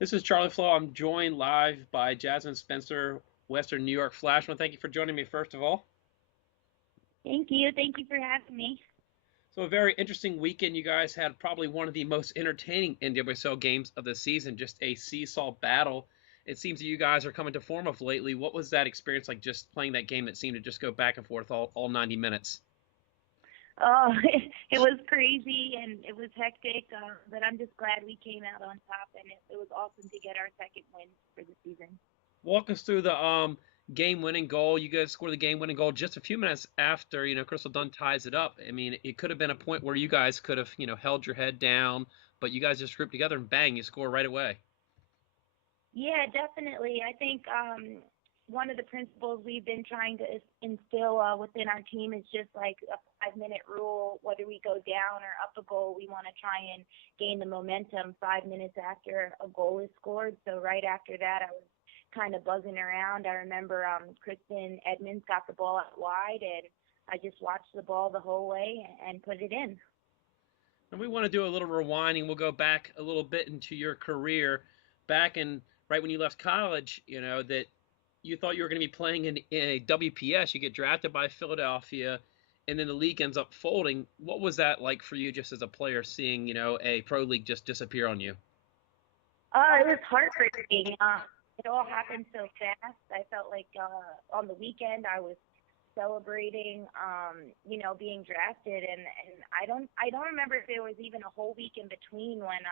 This is Charlie Flowe. I'm joined live by Jasmine Spencer, Western New York Flash. Well, thank you for joining me, first of all. Thank you. Thank you for having me. So, a very interesting weekend. You guys had probably one of the most entertaining NWSL games of the season, just a seesaw battle. It seems that you guys are coming to form of lately. What was that experience like just playing that game that seemed to just go back and forth all 90 minutes? Oh, it was crazy and it was hectic, but I'm just glad we came out on top, and it was awesome to get our second win for the season. Walk us through the game-winning goal. You guys scored the game-winning goal just a few minutes after Crystal Dunn ties it up. I mean, it could have been a point where you guys could have held your head down, but you guys just grouped together and bang, you score right away. Yeah, definitely. I think one of the principles we've been trying to instill within our team is just like a 5 minute rule. Whether we go down or up a goal, we want to try and gain the momentum 5 minutes after a goal is scored. So right after that, I was kind of buzzing around. I remember Kristen Edmonds got the ball out wide, and I just watched the ball the whole way and put it in. And we want to do a little rewinding. We'll go back a little bit into your career, back in right when you left college. That you thought you were going to be playing in a WPS. You get drafted by Philadelphia, and then the league ends up folding. What was that like for you, just as a player, seeing a pro league just disappear on you? It was heartbreaking. It all happened so fast. I felt like on the weekend I was celebrating, being drafted, and I don't remember if there was even a whole week in between when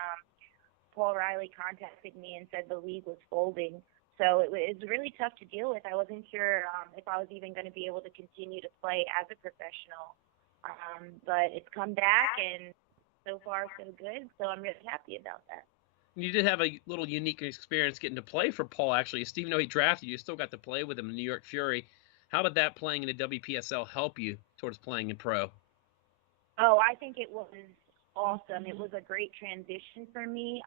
Paul Riley contacted me and said the league was folding. So it was really tough to deal with. I wasn't sure if I was even going to be able to continue to play as a professional. But it's come back, and so far so good. So I'm really happy about that. You did have a little unique experience getting to play for Paul. Actually, even though he drafted you, you still got to play with him in New York Fury. How did that playing in the WPSL help you towards playing in pro? Oh, I think it was awesome. It was a great transition for me.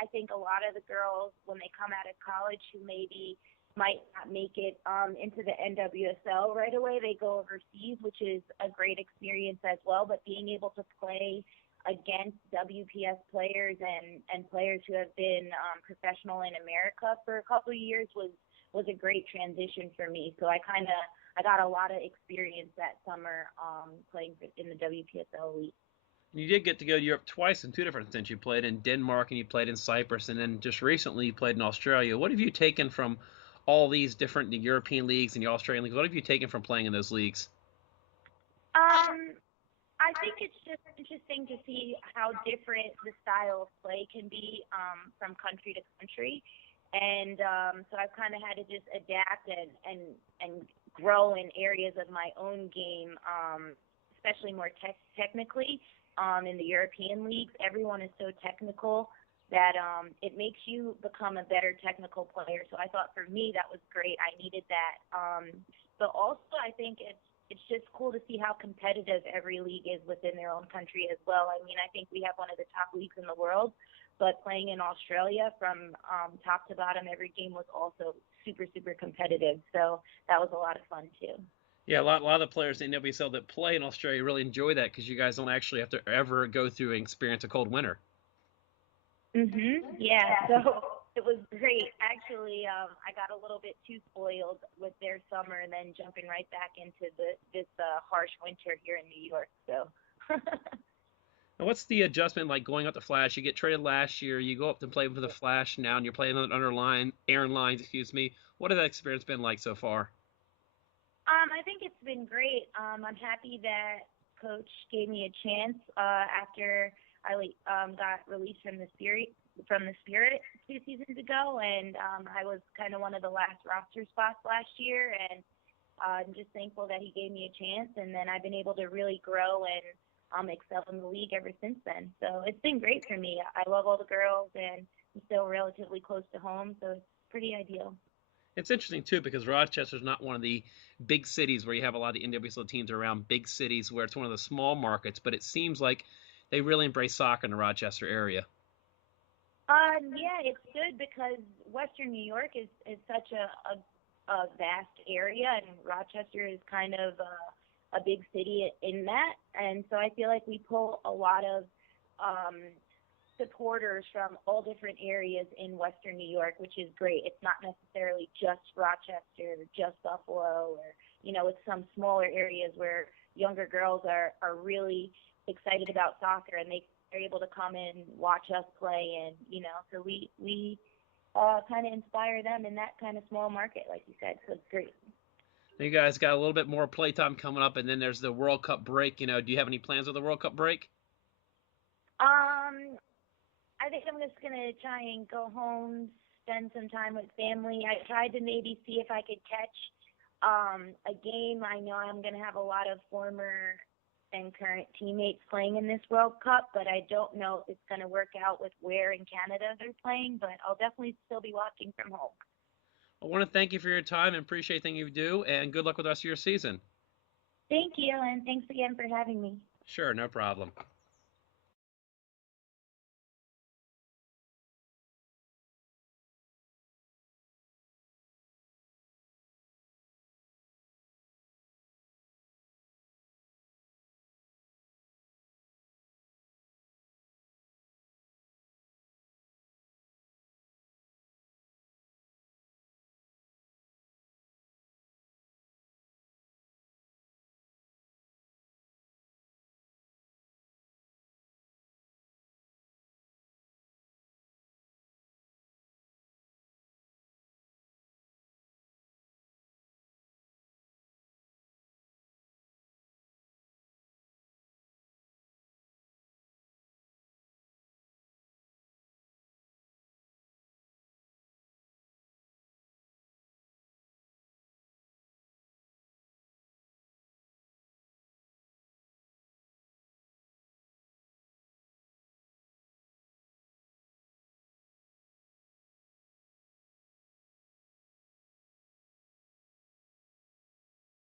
I think a lot of the girls, when they come out of college who maybe might not make it into the NWSL right away, they go overseas, which is a great experience as well. But being able to play against WPS players and players who have been professional in America for a couple of years was a great transition for me. So I got a lot of experience that summer playing in the WPSL league. You did get to go to Europe twice in two different stints. You played in Denmark and you played in Cyprus, and then just recently you played in Australia. What have you taken from all these different European leagues and the Australian leagues? What have you taken from playing in those leagues? Um, I think it's just interesting to see how different the style of play can be from country to country. And so I've kind of had to just adapt and grow in areas of my own game, especially more technically. In the European leagues, everyone is so technical that it makes you become a better technical player. So I thought for me that was great. I needed that. But also I think it's just cool to see how competitive every league is within their own country as well. I mean, I think we have one of the top leagues in the world, but playing in Australia from top to bottom, every game was also super, super competitive. So that was a lot of fun too. Yeah, a lot of the players in NWSL that play in Australia really enjoy that because you guys don't actually have to ever go through and experience a cold winter. Yeah, so it was great. Actually, I got a little bit too spoiled with their summer and then jumping right back into this harsh winter here in New York. So And what's the adjustment like going up to Flash? You get traded last year, you go up to play for the Flash now, and you're playing under Aaron Lines, excuse me. What has that experience been like so far? I think it's been great. I'm happy that Coach gave me a chance after I got released from the Spirit 2 seasons ago, and I was kind of one of the last roster spots last year, and I'm just thankful that he gave me a chance, and then I've been able to really grow and excel in the league ever since then. So it's been great for me. I love all the girls, and I'm still relatively close to home, so it's pretty ideal. It's interesting too because Rochester's not one of the big cities where you have a lot of the NWSL teams around big cities where it's one of the small markets, but it seems like they really embrace soccer in the Rochester area. Yeah, it's good because Western New York is such a vast area, and Rochester is kind of a big city in that, and so I feel like we pull a lot of um, supporters from all different areas in Western New York, which is great. It's not necessarily just Rochester, just Buffalo, or it's some smaller areas where younger girls are really excited about soccer and they're able to come and watch us play, and so we kind of inspire them in that kind of small market, like you said. So it's great. You guys got a little bit more playtime coming up, and then there's the World Cup break. Do you have any plans with the World Cup break? I think I'm just gonna try and go home, spend some time with family. I tried to maybe see if I could catch a game. I know I'm gonna have a lot of former and current teammates playing in this World Cup, but I don't know if it's gonna work out with where in Canada they're playing. But I'll definitely still be watching from home. I want to thank you for your time and appreciate everything you do, and good luck with the rest of your season. Thank you, and thanks again for having me. Sure, no problem.